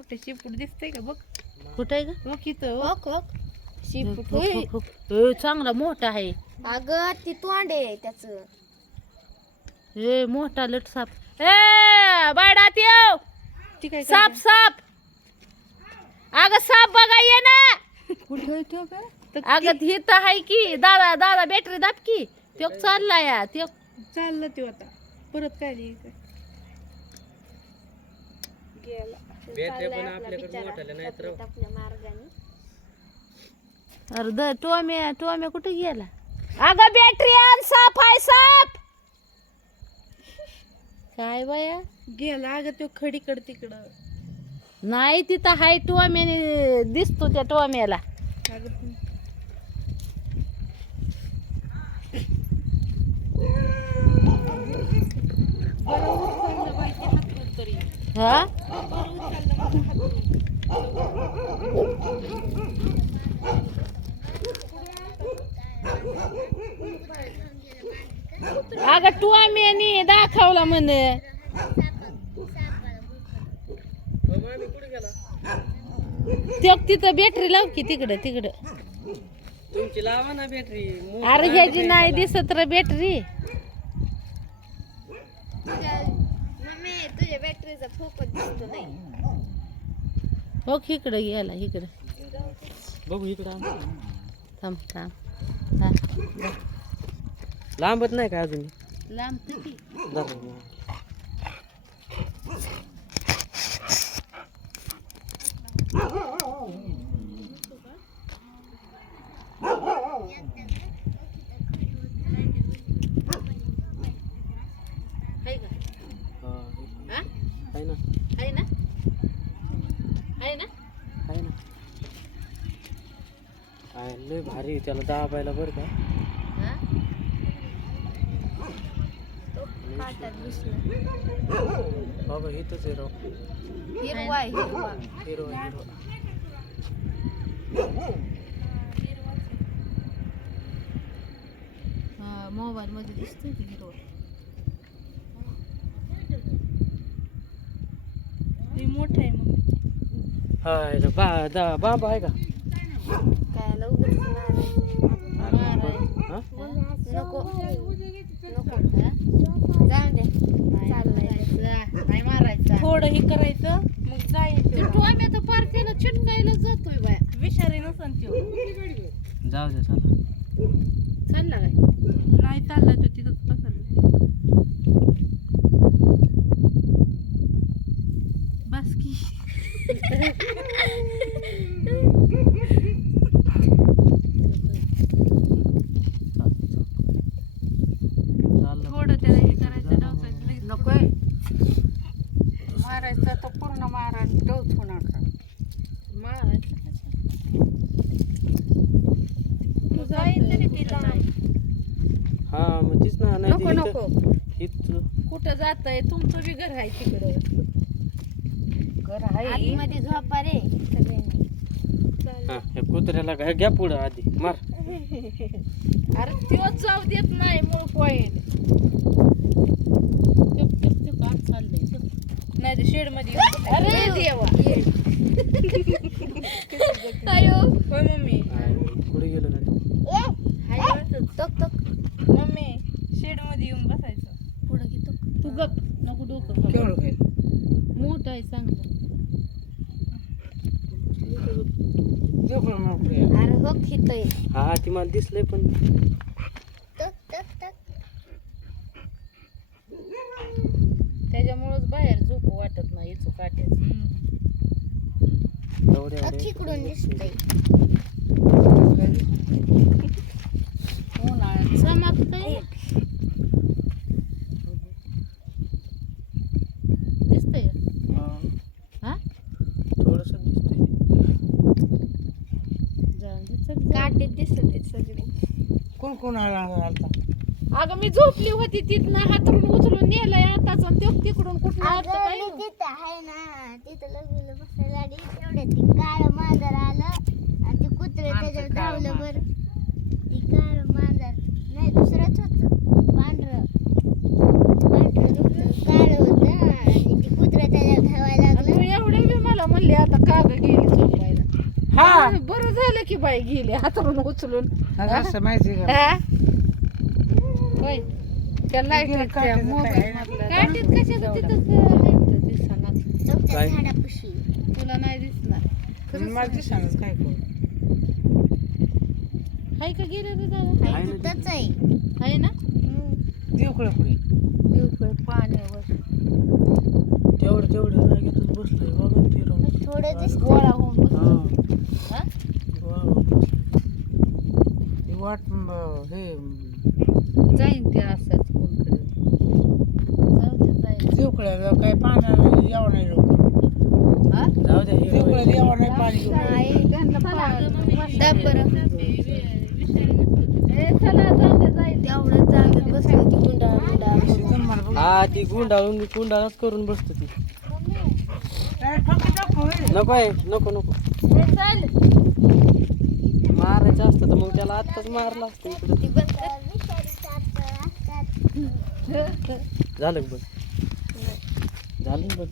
मोठं शिपूट दिसतंय का बघ? कुठं आहे ग? बघ इथं शिपूट. ए, चांगला मोठा आहे. अगं ती तोंड आहे त्याच. ए मोठा लट साप. ए बाडात येऊ. ती साप साप. अगं साप बघा ये ना. कुठं ठेव का तर अगं हे तर आहे की. दादा दादा बॅटरी दाब की. त्यो चालला या त्यो. चाललं ते आता. परत काय लिहि काय गेला आपल्या मार्गाने अरे द टोम्या टोम्या कुठे गेला? अगं बॅटरी आण साप आहे साप काय बाया? गेला अगं तो खडीकड तिकडं. नाही तिथं हाय टोम्याने दिसतो त्या टोम्याला अगं बरं उचललं बाई ते हातून तरी हा? अगं टोम्याने दाखवला म्हण. त्यो तिथं बॅटरी लाव की तिकडं तिकडं. तुमची लावा ना बॅटरी अरे ह्याची नाही दिसत रे बॅटरी मम्मी तुझ्या बॅटरीचा फोकस दिसतो नाही हो इकडं गेला इकडं बघू इकडं. थांब थांब हा, जा. लांबत नाही का अजून लांब किती दाखव. आहे ना. आहे ना? आहे ना? आहे ना. आहे लय भारी. त्याला दाबायला बरं का. बाबा इथंच आहे राव. हिरवा आहे, हिरवा. हिरो हिरो हा मोबाईल मध्ये दिसतोय हिरवा लई मोठं आहे मग हा याला बा दा बाबा आहे का? काय लवकर हा? नको. नको. जाऊ दे. चाललंय. नाही मारायचा. थोडं हे करायचं मग जायचं टोम्या तर पार त्याला चिटकायला जातोय बाया. विषारी नसन त्यो. जाऊ दे चला. चालला काय? नाही चालला तो तिथंच पसरला बस की चाललं थोडं त्याला हे करायचं डवसायचं लगेच नकोय मारायचं तर पूर्ण मारा डोस होणार का मारायचं तरी तिला हा मग तीच ना नाही नको ते नको. इथं- कुठं जातंय? तुमचं बी घर आहे तिकडं. घर आहे. आतमध्ये झोपा रे सगळ्यांनी. हा हे कुत्र्याला घ्या घ्या पुढं आधी मार. अरे त्यो जाऊ देत नाही मूळ पॉईंट नाही तर शेडमध्ये अरे! देवा. अयो होय मम्मी. आहे, पुढे गेलं गाडी. तक तक. मम्मी शेडमध्ये येऊन बसायचं. पुढं घेतो तू गप नको डोकं खाऊ. मोठं आहे चांगलं अरे हो खितोय हा ती मला दिसलंय पण. तक तक तक. त्याच्यामुळंच बाहेर झोपू वाटत नाही इचू काट्याचं. तिकडून दिसतंय. उन्हाळ्यात चमकतंय दिसतंय का? हा, हा थोडंसं दिसतंय. काटे दिसत सगळे कोण कोण आला आलता अगं मी झोपली होती तिथनं हातरून उचलून नेलंय आताच आणि तिकडून कुठं आलं काय तिथं आहे ना तिथं तेवढ्यात ते काळं मांजर आलं आणि ते कुत्रे त्याच्यावर धावलं बर ती काळं मांजर नाही दुसरंच होतं पांढरं पांढरं नव्हतं काळं होतं आणि ते कुत्रे त्याच्यावर धावायला लागलं तू एवढे बी मला म्हणले आता का ग गेली झोपायला हा बरं झालं की बाई गेली हातरून उचलून. असं माहिती का? हा? होय त्या लाइट गेलं काठीचं काय? काठीत कशाचं तिथंच आहे ते दिसेना. चौथ्या काय? झाडापाशी. तुला नाही दिसणार. खरंच मला दिसानच काय करू? हाय का गेलं रे दादा? आहे तिथंच आहे. आहे ना? हम्म. पुढे. देवकडे पाण्यावर. तेवढं तेवढं जागेतच बसलोय बघा ते राहून. थोडं दिसत गोळा होऊन बसलो. हा. हा? गोळा होऊन बसलोय. ही वाट हे जाईन ते असंच कोणकडे. जाऊ दे जाईन. काय पाण्याला यावं नाही लोक. हा? जाऊ यावं नाही पाणी घेऊन. नाही त्यांना पाणी- दाब बरं. ए, चला जाऊ दे जाईन. तेवढं जागेत बसली होती गुंडा गुंडा सीझन मला बघ. हा ती गुंडाळून मी कुंडाळच करून बसतो ती. काय होय. नको आहे नको नको. ए, चल मारायचं असतं तर मग त्याला आत्ताच मारलं असतं इकडं. झालं का बघ झालं बघ